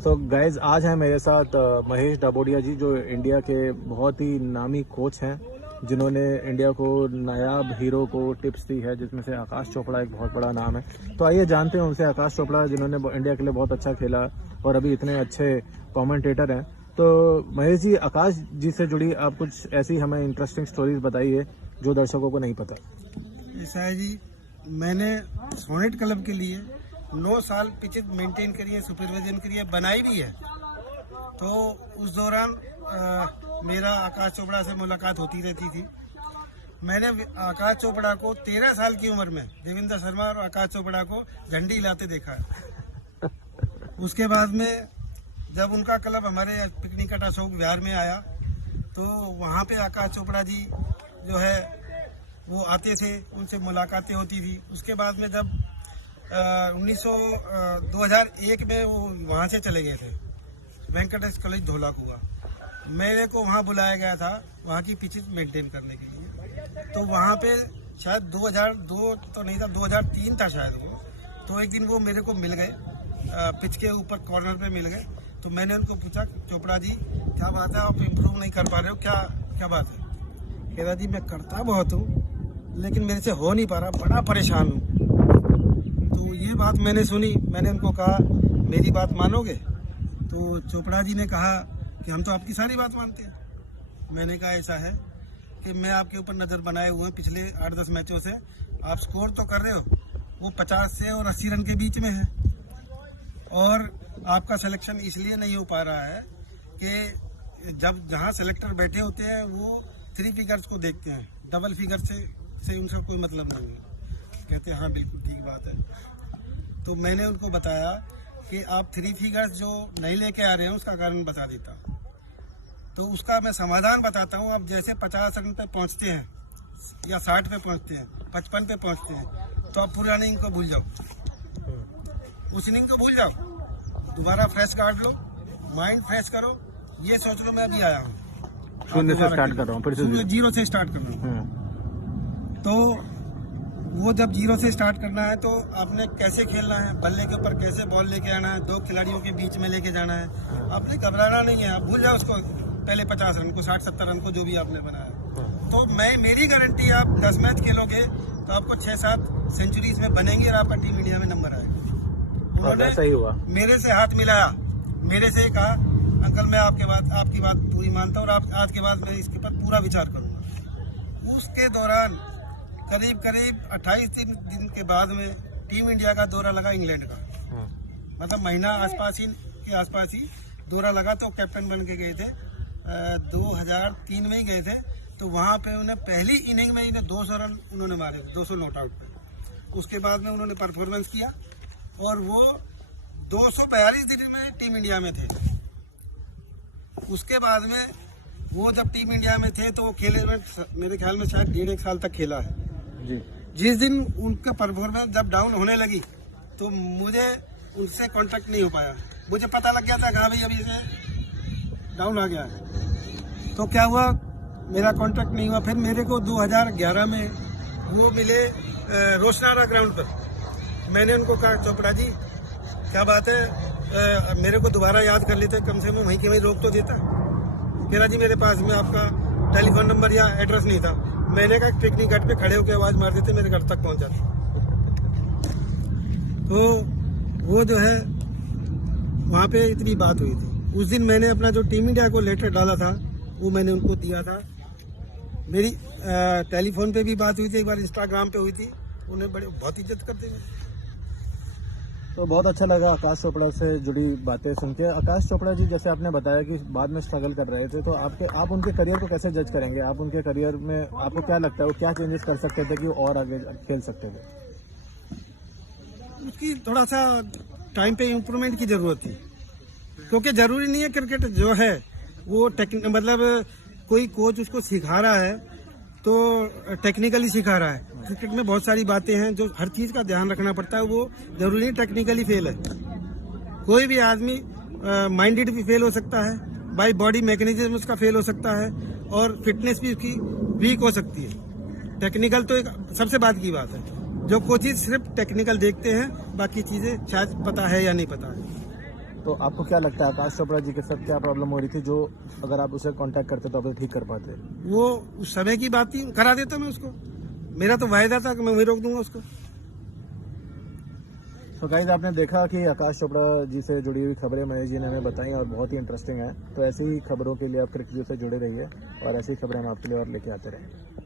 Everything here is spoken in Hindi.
तो गाइज आज है मेरे साथ महेश डाबोडिया जी, जो इंडिया के बहुत ही नामी कोच हैं, जिन्होंने इंडिया को नायाब हीरो को टिप्स दी है, जिसमें से आकाश चोपड़ा एक बहुत बड़ा नाम है। तो आइए जानते हैं उनसे, आकाश चोपड़ा जिन्होंने इंडिया के लिए बहुत अच्छा खेला और अभी इतने अच्छे कमेंटेटर हैं। तो महेश जी, आकाश जी से जुड़ी आप कुछ ऐसी हमें इंटरेस्टिंग स्टोरीज बताइए जो दर्शकों को नहीं पता। ऐसा है जी, मैंने सोनेट क्लब के लिए 9 साल पिच मेंटेन करी है, सुपरविजन करी है, बनाई भी है। तो उस दौरान मेरा आकाश चोपड़ा से मुलाकात होती रहती थी। मैंने आकाश चोपड़ा को 13 साल की उम्र में देवेंद्र शर्मा और आकाश चोपड़ा को झंडी हिलाते देखा है। उसके बाद में जब उनका क्लब हमारे पिकनिक अशोक विहार में आया तो वहाँ पे आकाश चोपड़ा जी जो है वो आते थे, उनसे मुलाकातें होती थी। उसके बाद में जब 2001 में वो वहाँ से चले गए थे, वेंकटेश कॉलेज धोला कुआ। मेरे को वहाँ बुलाया गया था वहाँ की पिच मेंटेन करने के लिए। तो वहाँ पे शायद 2002 तो नहीं था, 2003 था शायद वो। तो एक दिन वो मेरे को मिल गए, पिच के ऊपर कॉर्नर पे मिल गए। तो मैंने उनको पूछा, चोपड़ा जी क्या बात है, आप इम्प्रूव नहीं कर पा रहे हो, क्या बात है? कह रहा जी मैं करता बहुत हूँ लेकिन मेरे से हो नहीं पा रहा, बड़ा परेशान हूँ। तो ये बात मैंने सुनी, मैंने उनको कहा मेरी बात मानोगे? तो चोपड़ा जी ने कहा कि हम तो आपकी सारी बात मानते हैं। मैंने कहा ऐसा है कि मैं आपके ऊपर नज़र बनाए हुए हैं, पिछले 8-10 मैचों से आप स्कोर तो कर रहे हो, वो 50 से और 80 रन के बीच में है। और आपका सिलेक्शन इसलिए नहीं हो पा रहा है कि जब जहाँ सेलेक्टर बैठे होते हैं वो 3 फिगर्स को देखते हैं, डबल फिगर से उनका कोई मतलब नहीं है। कहते हैं हाँ बिल्कुल ठीक बात है। तो मैंने उनको बताया कि आप 3 फिगर्स जो नहीं लेके आ रहे हैं उसका कारण बता देता। तो उसका मैं समाधान बताता हूँ। आप जैसे 50 रन पे पहुँचते हैं या 60 पे पहुँचते हैं, 55 पे पहुँचते हैं, तो आप पूरा इनिंग को भूल जाओ, उस इनिंग को भूल जाओ, दोबारा फ्रेश गार्ड लो, माइंड फ्रेश करो, ये सोच लो मैं अभी आया हूँ, शून्य से स्टार्ट कर रहा हूँ, फिर से 0 से स्टार्ट कर रहा हूँ। तो वो जब 0 से स्टार्ट करना है तो आपने कैसे खेलना है, बल्ले के ऊपर कैसे बॉल लेके आना है, 2 खिलाड़ियों के बीच में लेके जाना है। आपने घबराना नहीं है, आप भूल जाओ उसको, पहले 50 रन को, 60-70 रन को जो भी आपने बनाया। तो मेरी गारंटी, आप 10 मैच खेलोगे तो आपको 6-7 सेंचुरीज में बनेंगे और आपका टीम इंडिया में नंबर आएगा। उन्होंने सही हुआ, मेरे से हाथ मिलाया, मेरे से कहा अंकल मैं आपकी बात पूरी मानता हूँ और आज के बाद मैं इसके ऊपर पूरा विचार करूँगा। उसके दौरान करीब 28 दिन के बाद में टीम इंडिया का दौरा लगा इंग्लैंड का, मतलब महीना के आसपास ही दौरा लगा। तो कैप्टन बन के गए थे, 2003 में ही गए थे। तो वहाँ पे उन्हें पहली इनिंग में ही 200 रन उन्होंने मारे, 200 नॉट आउट पे। उसके बाद में उन्होंने परफॉर्मेंस किया और वो 242 दिन में टीम इंडिया में थे। उसके बाद में वो जब टीम इंडिया में थे तो वो खेले में मेरे ख्याल में शायद 1.5 साल तक खेला है जी। जिस दिन उनका परफॉर्मेंस जब डाउन होने लगी तो मुझे उनसे कांटेक्ट नहीं हो पाया। मुझे पता लग गया था कि हाँ भाई अभी इसे डाउन आ गया है। तो क्या हुआ, मेरा कांटेक्ट नहीं हुआ। फिर मेरे को 2011 में वो मिले रोशनारा ग्राउंड पर। मैंने उनको कहा चोपड़ा जी क्या बात है, मेरे को दोबारा याद कर लेते, कम से कम वहीं के वहीं रोक तो देता। कह रहा जी मेरे पास में आपका टेलीफोन नंबर या एड्रेस नहीं था। मैंने कहा पिकनिक घाट पे खड़े होकर आवाज मार देते, मेरे घर तक पहुंच जाते। तो वो जो है वहाँ पे इतनी बात हुई थी। उस दिन मैंने अपना जो टीम इंडिया को लेटर डाला था वो मैंने उनको दिया था। मेरी टेलीफोन पे भी बात हुई थी, एक बार इंस्टाग्राम पे हुई थी। उन्हें बहुत इज्जत करते हैं। तो बहुत अच्छा लगा आकाश चोपड़ा से जुड़ी बातें सुन के। आकाश चोपड़ा जी, जैसे आपने बताया कि बाद में स्ट्रगल कर रहे थे, तो आप उनके करियर को कैसे जज करेंगे? आप उनके करियर में आपको क्या लगता है वो क्या चेंजेस कर सकते थे कि वो और आगे खेल सकते थे? उसकी थोड़ा सा टाइम पे इम्प्रूवमेंट की जरूरत थी, क्योंकि जरूरी नहीं है क्रिकेट जो है वो मतलब कोई कोच उसको सिखा रहा है तो टेक्निकली सिखा रहा है। क्रिकेट में बहुत सारी बातें हैं जो हर चीज का ध्यान रखना पड़ता है, वो जरूरी नहीं टेक्निकली फेल है। कोई भी आदमी माइंडेड भी फेल हो सकता है, बाई बॉडी मैकेनिज्म उसका फेल हो सकता है और फिटनेस भी उसकी वीक हो सकती है। टेक्निकल तो एक सबसे बाद की बात है। जो कोचेज सिर्फ टेक्निकल देखते हैं, बाकी चीजें शायद पता है या नहीं पता है। तो आपको क्या लगता है आकाश चोपड़ा जी के साथ क्या प्रॉब्लम हो रही थी जो अगर आप उसे कांटेक्ट करते तो आप ठीक कर पाते? वो उस समय की बात थी, करा देता मैं उसको। मेरा तो वायदा था कि मैं वही रोक दूंगा उसको। तो गाइस आपने देखा कि आकाश चोपड़ा जी से जुड़ी हुई खबरें महेश जी ने हमें बताई और बहुत ही इंटरेस्टिंग है। तो ऐसी ही खबरों के लिए आप क्रिकेट से जुड़े रहिए और ऐसी खबरें हम आपके लिए और लेके आते रहेंगे।